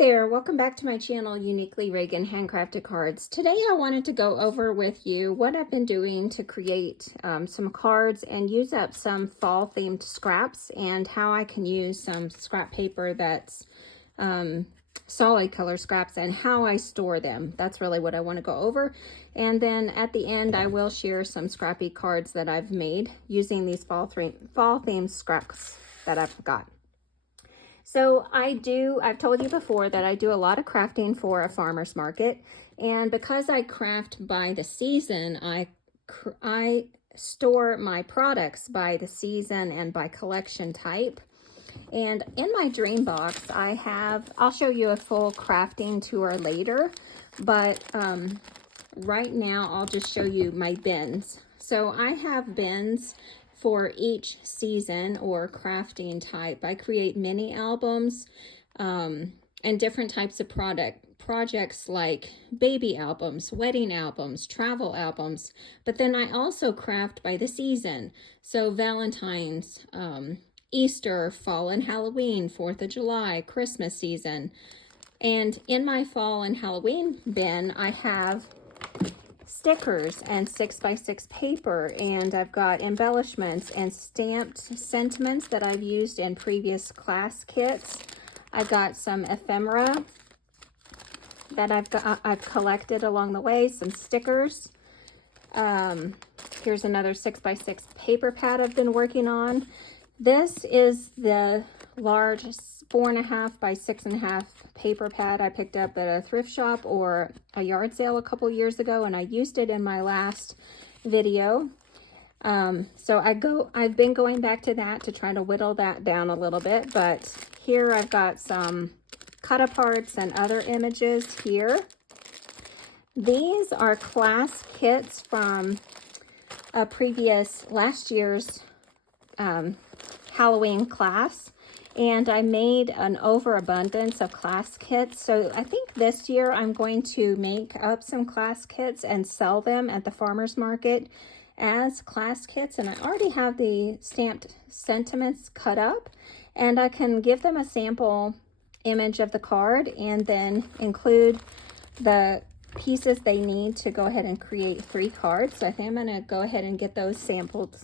there, welcome back to my channel, Uniquely Reagan Handcrafted Cards. Today I wanted to go over with you what I've been doing to create some cards and use up some fall themed scraps, and how I can use some scrap paper that's solid color scraps and how I store them. That's really what I want to go over. And then at the end I will share some scrappy cards that I've made using these fall themed scraps that I've got. So I've told you before that I do a lot of crafting for a farmer's market, and because I craft by the season, I store my products by the season and by collection type. And in my dream box, I'll show you a full crafting tour later, but right now I'll just show you my bins. So I have bins for each season or crafting type. I create mini albums and different types of projects like baby albums, wedding albums, travel albums, but then I also craft by the season. So Valentine's, Easter, fall and Halloween, 4th of July, Christmas season. And in my fall and Halloween bin, I have stickers and 6x6 paper, and I've got embellishments and stamped sentiments that I've used in previous class kits. I've got some ephemera that I've collected along the way, some stickers. Here's another 6x6 paper pad I've been working on. This is the large 4.5 by 6.5 paper pad I picked up at a thrift shop or a yard sale a couple years ago, and I used it in my last video. So I've been going back to that to try to whittle that down a little bit, but here I've got some cut aparts and other images here. These are class kits from a last year's Halloween class, and I made an overabundance of class kits. So I think this year I'm going to make up some class kits and sell them at the farmer's market as class kits. And I already have the stamped sentiments cut up, and I can give them a sample image of the card and then include the pieces they need to go ahead and create 3 cards. So I think I'm going to go ahead and get those sampled,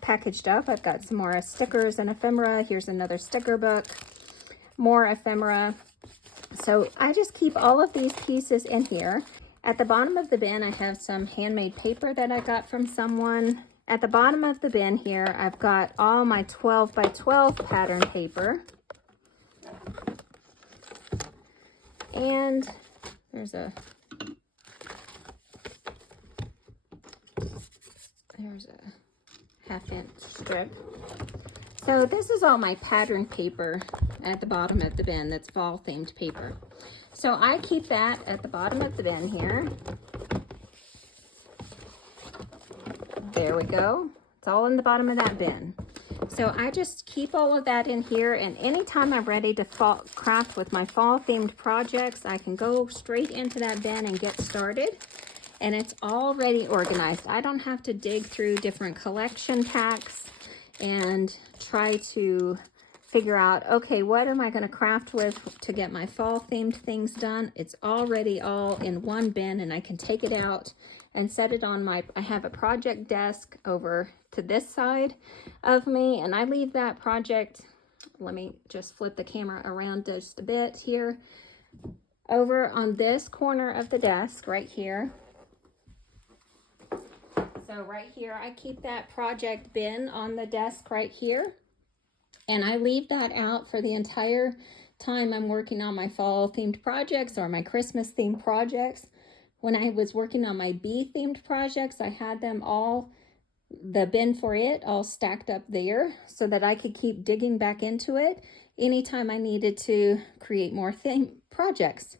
packaged up. I've got some more stickers and ephemera. Here's another sticker book, more ephemera. So I just keep all of these pieces in here. At the bottom of the bin, I have some handmade paper that I got from someone. At the bottom of the bin here, I've got all my 12 by 12 pattern paper. And there's a half-inch strip. So this is all my pattern paper at the bottom of the bin that's fall themed paper. So I keep that at the bottom of the bin here. There we go. It's all in the bottom of that bin. So I just keep all of that in here, and anytime I'm ready to craft with my fall themed projects, I can go straight into that bin and get started. And it's already organized. I don't have to dig through different collection packs and try to figure out, okay, what am I going to craft with to get my fall themed things done? It's already all in one bin, and I can take it out and set it on I have a project desk over to this side of me, and I leave that project, let me just flip the camera around just a bit here, over on this corner of the desk right here. So right here, I keep that project bin on the desk right here, and I leave that out for the entire time I'm working on my fall themed projects or my Christmas themed projects. When I was working on my bee themed projects, I had them all, the bin for it, all stacked up there so that I could keep digging back into it anytime I needed to create more projects.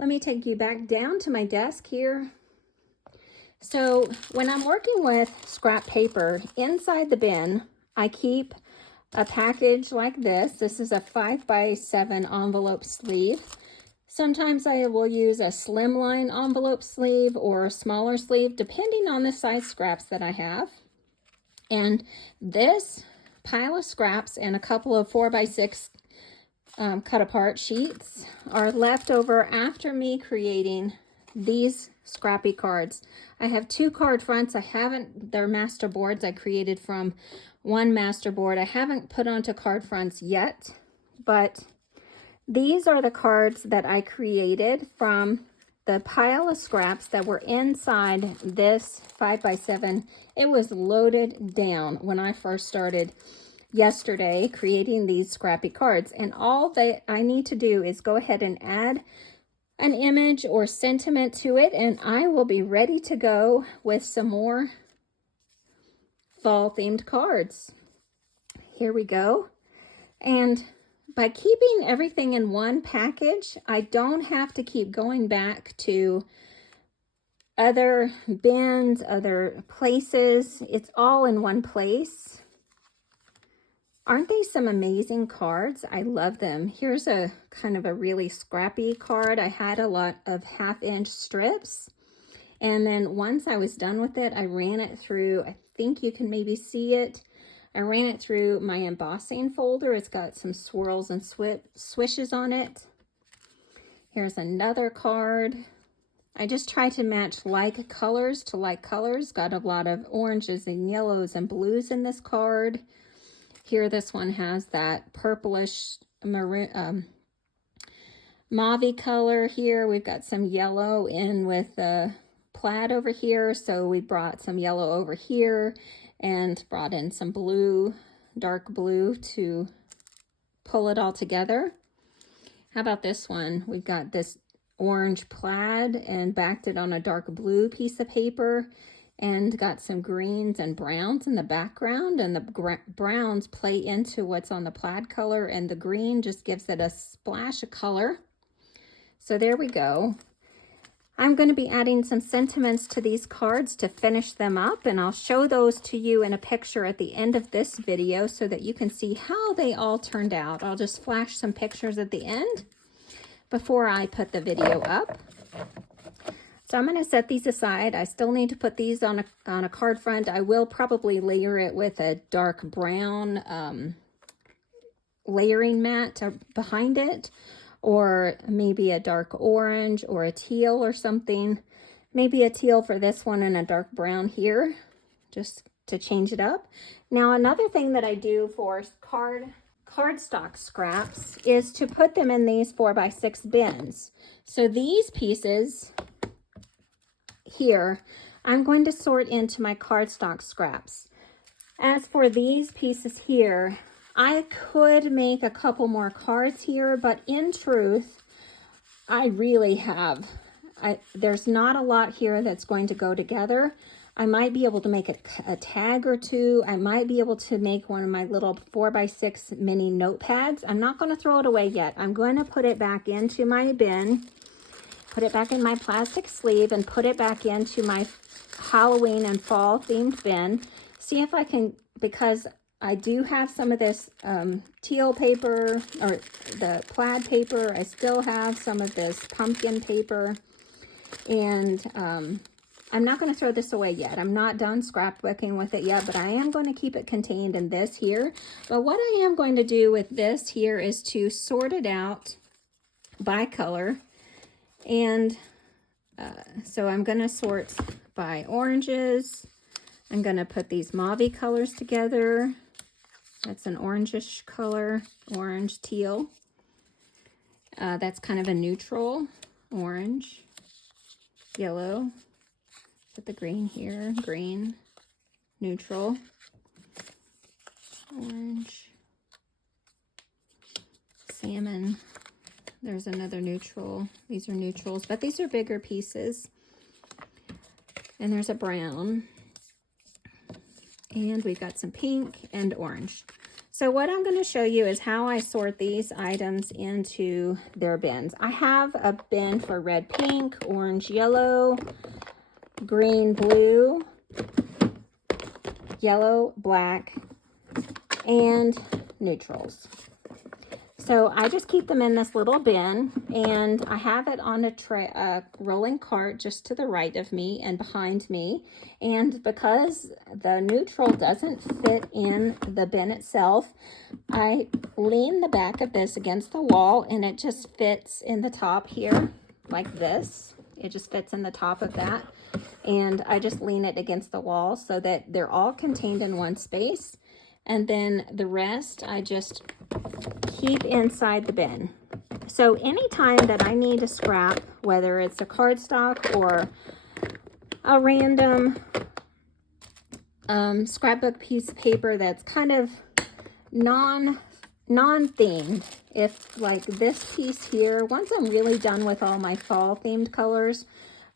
Let me take you back down to my desk here. So when I'm working with scrap paper, inside the bin, I keep a package like this. This is a 5 by 7 envelope sleeve. Sometimes I will use a slimline envelope sleeve or a smaller sleeve, depending on the size scraps that I have. And this pile of scraps and a couple of 4 by 6 cut apart sheets are left over after me creating these Scrappy cards. I have 2 card fronts. They're master boards I created from one master board. I haven't put onto card fronts yet, but these are the cards that I created from the pile of scraps that were inside this 5x7. It was loaded down when I first started yesterday creating these Scrappy cards, and all that I need to do is go ahead and add an image or sentiment to it, and I will be ready to go with some more fall themed cards. Here we go. And by keeping everything in one package, I don't have to keep going back to other bins, other places. It's all in one place. Aren't they some amazing cards? I love them. Here's a kind of a really scrappy card. I had a lot of 1/2-inch strips. And then once I was done with it, I ran it through, I think you can maybe see it. I ran it through my embossing folder. It's got some swirls and swishes on it. Here's another card. I just tried to match like colors to like colors. Got a lot of oranges and yellows and blues in this card. Here, this one has that purplish maroon, mauve color here. We've got some yellow in with the plaid over here. So we brought some yellow over here and brought in some blue, dark blue to pull it all together. How about this one? We've got this orange plaid and backed it on a dark blue piece of paper, and got some greens and browns in the background, and the browns play into what's on the plaid color, and the green just gives it a splash of color. So there we go. I'm going to be adding some sentiments to these cards to finish them up, and I'll show those to you in a picture at the end of this video so that you can see how they all turned out. I'll just flash some pictures at the end before I put the video up. So I'm going to set these aside. I still need to put these on a card front. I will probably layer it with a dark brown layering mat behind it, or maybe a dark orange or a teal or something. Maybe a teal for this one and a dark brown here, just to change it up. Now, another thing that I do for cardstock scraps is to put them in these 4x6 bins. So these pieces here, I'm going to sort into my cardstock scraps. As for these pieces here, I could make a couple more cards here, but in truth, I really have. There's not a lot here that's going to go together. I might be able to make a tag or two. I might be able to make one of my little 4x6 mini notepads. I'm not going to throw it away yet. I'm going to put it back into my bin, put it back in my plastic sleeve, and put it back into my Halloween and fall themed bin. See if I can, because I do have some of this teal paper, or the plaid paper. I still have some of this pumpkin paper, and I'm not going to throw this away yet. I'm not done scrapbooking with it yet, but I am going to keep it contained in this here. But what I am going to do with this here is to sort it out by color. And so I'm going to sort by oranges. I'm going to put these mauve colors together. That's an orangish color, orange, teal. That's kind of a neutral, orange, yellow. Put the green here, green, neutral, orange, salmon. There's another neutral. These are neutrals, but these are bigger pieces. And there's a brown. And we've got some pink and orange. So what I'm going to show you is how I sort these items into their bins. I have a bin for red, pink, orange, yellow, green, blue, yellow, black, and neutrals. So I just keep them in this little bin, and I have it on a rolling cart just to the right of me and behind me. And because the neutral doesn't fit in the bin itself, I lean the back of this against the wall, and it just fits in the top here like this. It just fits in the top of that. And I just lean it against the wall so that they're all contained in one space. And then the rest I just keep inside the bin. So anytime that I need a scrap, whether it's a cardstock or a random scrapbook piece of paper that's kind of non-themed, if like this piece here, once I'm really done with all my fall themed colors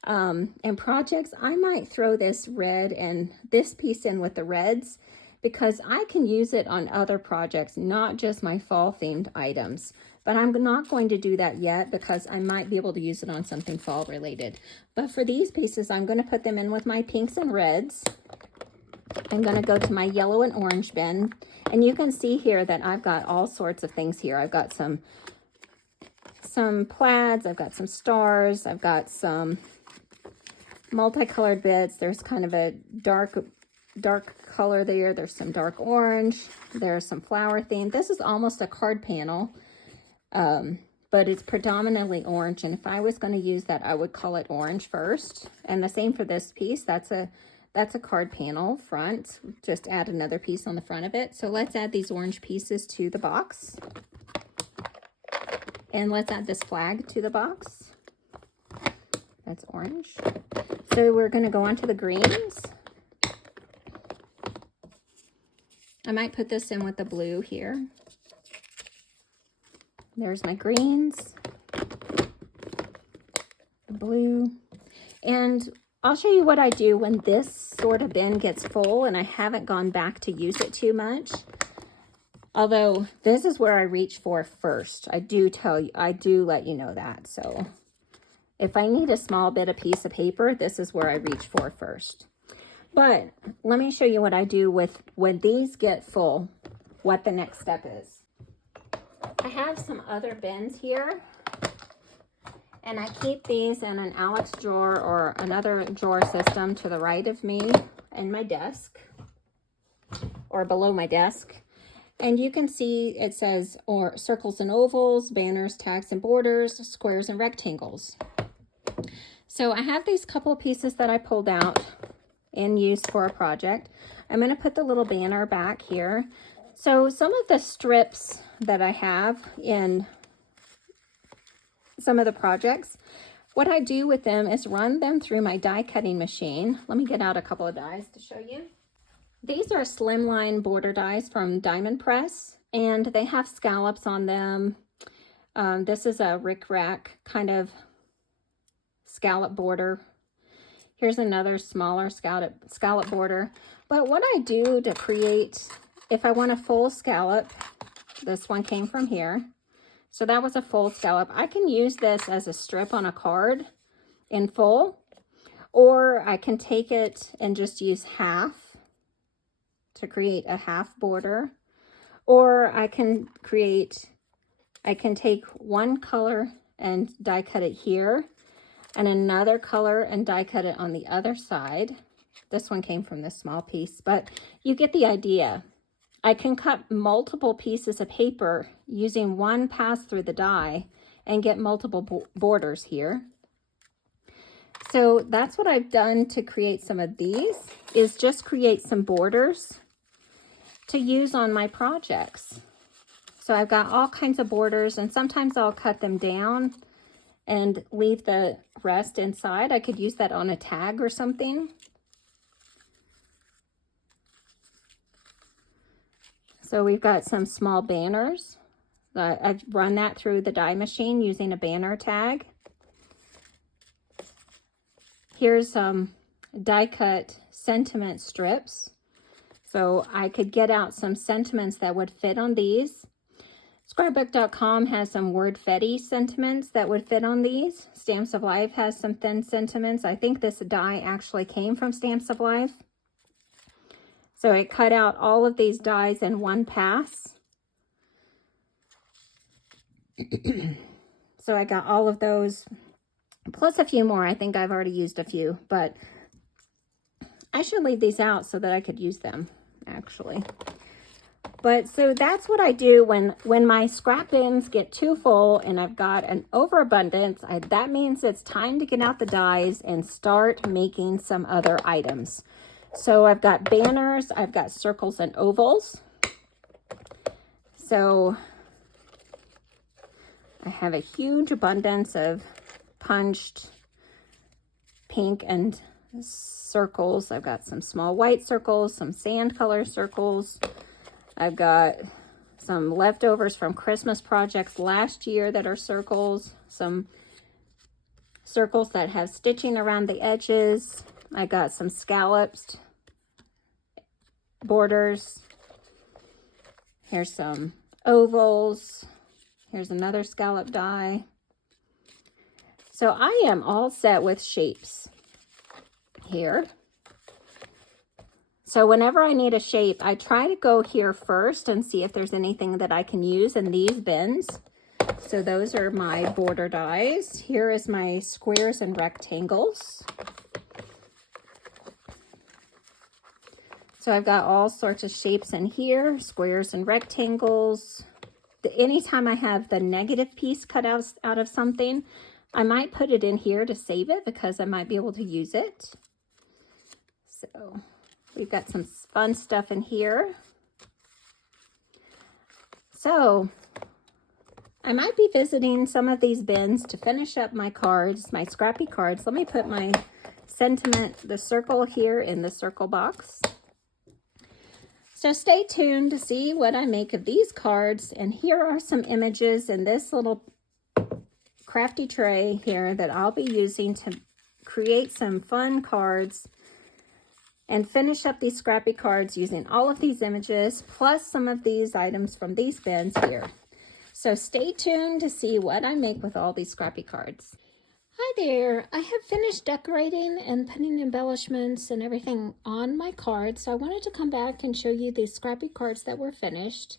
and projects, I might throw this red and this piece in with the reds, because I can use it on other projects, not just my fall themed items. But I'm not going to do that yet because I might be able to use it on something fall related. But for these pieces, I'm going to put them in with my pinks and reds. I'm going to go to my yellow and orange bin. And you can see here that I've got all sorts of things here. I've got some plaids, I've got some stars, I've got some multicolored bits. There's kind of a dark color there. There's some dark orange. There's some flower theme. This is almost a card panel, but it's predominantly orange. And if I was going to use that, I would color it orange first. And the same for this piece. That's a card panel front. Just add another piece on the front of it. So let's add these orange pieces to the box. And let's add this flag to the box. That's orange. So we're going to go on to the greens. I might put this in with the blue here. There's my greens, the blue. And I'll show you what I do when this sort of bin gets full and I haven't gone back to use it too much. Although this is where I reach for first. I do let you know that. So if I need a small bit of piece of paper, this is where I reach for first. But let me show you what I do with when these get full, what the next step is. I have some other bins here, and I keep these in an Alex drawer or another drawer system to the right of me in my desk or below my desk. And you can see it says circles and ovals, banners, tags and borders, squares and rectangles. So I have these couple pieces that I pulled out and used for a project. I'm going to put the little banner back here. So some of the strips that I have in some of the projects, what I do with them is run them through my die cutting machine. Let me get out a couple of dies to show you. These are slimline border dies from Diamond Press, and they have scallops on them. This is a rickrack kind of scallop border. Here's another smaller scallop border. But what I do to create, if I want a full scallop, this one came from here. So that was a full scallop. I can use this as a strip on a card in full, or I can take it and just use half to create a half border, or I can take one color and die cut it here, and another color and die cut it on the other side. This one came from this small piece, but you get the idea. I can cut multiple pieces of paper using one pass through the die and get multiple borders here. So that's what I've done to create some of these, is just create some borders to use on my projects. So I've got all kinds of borders, and sometimes I'll cut them down and leave the rest inside. I could use that on a tag or something. So we've got some small banners. I've run that through the die machine using a banner tag. Here's some die cut sentiment strips. So I could get out some sentiments that would fit on these. Scrapbook.com has some word-fetty sentiments that would fit on these. Stamps of Life has some thin sentiments. I think this die actually came from Stamps of Life. So I cut out all of these dies in one pass. So I got all of those, plus a few more. I think I've already used a few, but I should leave these out so that I could use them, actually. But so that's what I do when my scrap bins get too full and I've got an overabundance. That means it's time to get out the dies and start making some other items. So I've got banners, I've got circles and ovals. So I have a huge abundance of punched pink and circles. I've got some small white circles, some sand color circles. I've got some leftovers from Christmas projects last year that are circles, some circles that have stitching around the edges. I got some scalloped borders. Here's some ovals. Here's another scallop die. So I am all set with shapes here. So whenever I need a shape, I try to go here first and see if there's anything that I can use in these bins. So those are my border dies. Here is my squares and rectangles. So I've got all sorts of shapes in here, squares and rectangles. Anytime I have the negative piece cut out of something, I might put it in here to save it because I might be able to use it. So we've got some fun stuff in here. So I might be visiting some of these bins to finish up my cards, my scrappy cards. Let me put my sentiment, the circle here in the circle box. So stay tuned to see what I make of these cards. And here are some images in this little crafty tray here that I'll be using to create some fun cards and finish up these scrappy cards using all of these images, plus some of these items from these bins here. So stay tuned to see what I make with all these scrappy cards. Hi there, I have finished decorating and putting embellishments and everything on my cards. So I wanted to come back and show you these scrappy cards that were finished.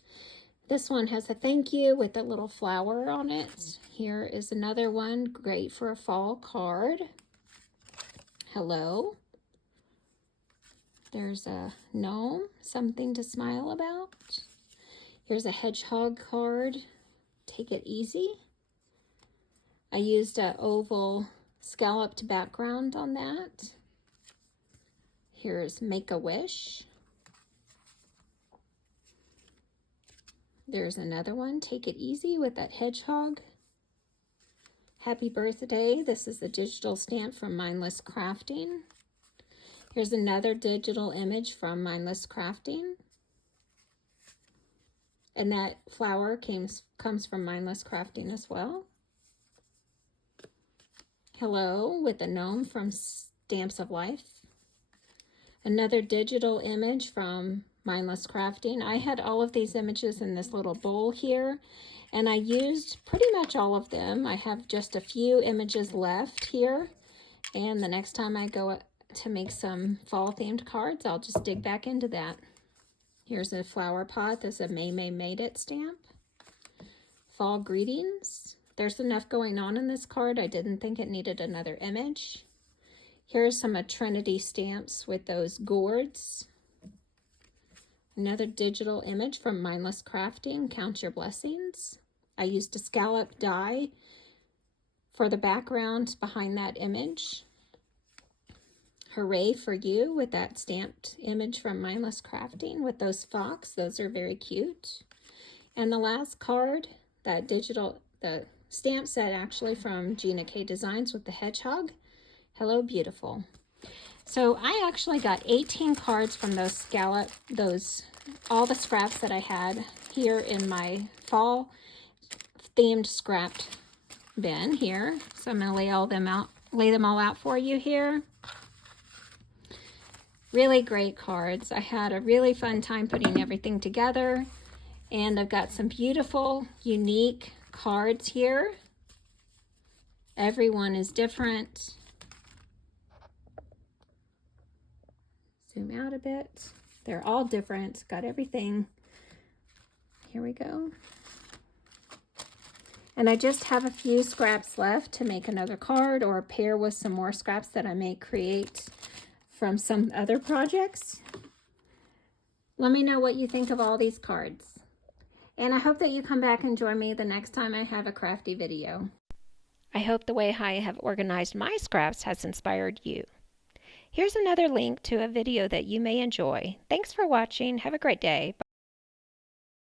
This one has a thank you with a little flower on it. Here is another one, great for a fall card. Hello. There's a gnome, something to smile about. Here's a hedgehog card, take it easy. I used an oval scalloped background on that. Here's make a wish. There's another one, take it easy with that hedgehog. Happy birthday, this is the digital stamp from Mindless Crafting. Here's another digital image from Mindless Crafting. And that flower comes from Mindless Crafting as well. Hello with a gnome from Stamps of Life. Another digital image from Mindless Crafting. I had all of these images in this little bowl here, and I used pretty much all of them. I have just a few images left here, and the next time I go to make some fall themed cards, I'll just dig back into that. Here's a flower pot. There's a May Made It stamp. Fall greetings. There's enough going on in this card. I didn't think it needed another image. Here's some Trinity stamps with those gourds. Another digital image from Mindless Crafting, Count Your Blessings. I used a scallop die for the background behind that image. Hooray for you with that stamped image from Mindless Crafting with those fox. Those are very cute. And the last card, that digital, the stamp set actually from Gina K Designs with the hedgehog. Hello, beautiful. So I actually got 18 cards from those all the scraps that I had here in my fall themed scrapped bin here. So I'm gonna lay them all out for you here. Really great cards. I had a really fun time putting everything together, and I've got some beautiful, unique cards here. Everyone is different. Zoom out a bit. They're all different. Got everything. Here we go. And I just have a few scraps left to make another card or pair with some more scraps that I may create from some other projects. Let me know what you think of all these cards. And I hope that you come back and join me the next time I have a crafty video. I hope the way I have organized my scraps has inspired you. Here's another link to a video that you may enjoy. Thanks for watching. Have a great day.